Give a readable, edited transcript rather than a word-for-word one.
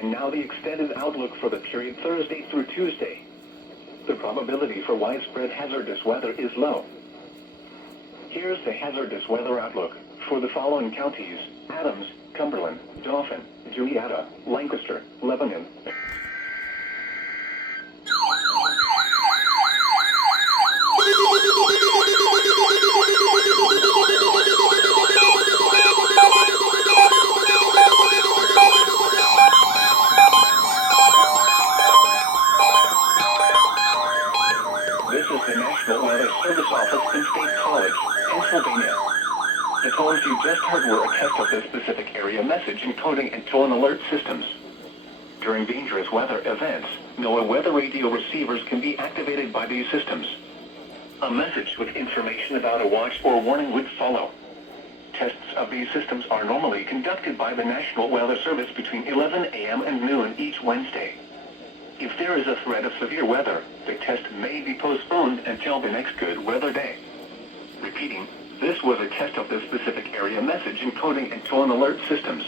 And now the extended outlook for the period Thursday through Tuesday. The probability for widespread hazardous weather is low. Here's the hazardous weather outlook for the following counties: Adams, Cumberland, Dauphin, Juniata, Lancaster, Lebanon. This is the National Weather Service Office in State College, Pennsylvania. The tones you just heard were a test of the specific area message encoding and tone alert systems. During dangerous weather events, NOAA weather radio receivers can be activated by these systems. A message with information about a watch or warning would follow. Tests of these systems are normally conducted by the National Weather Service between 11 a.m. and noon each Wednesday. If there is a threat of severe weather, the test may be postponed until the next good weather day. Repeating, this was a test of the specific area message encoding and tone alert systems.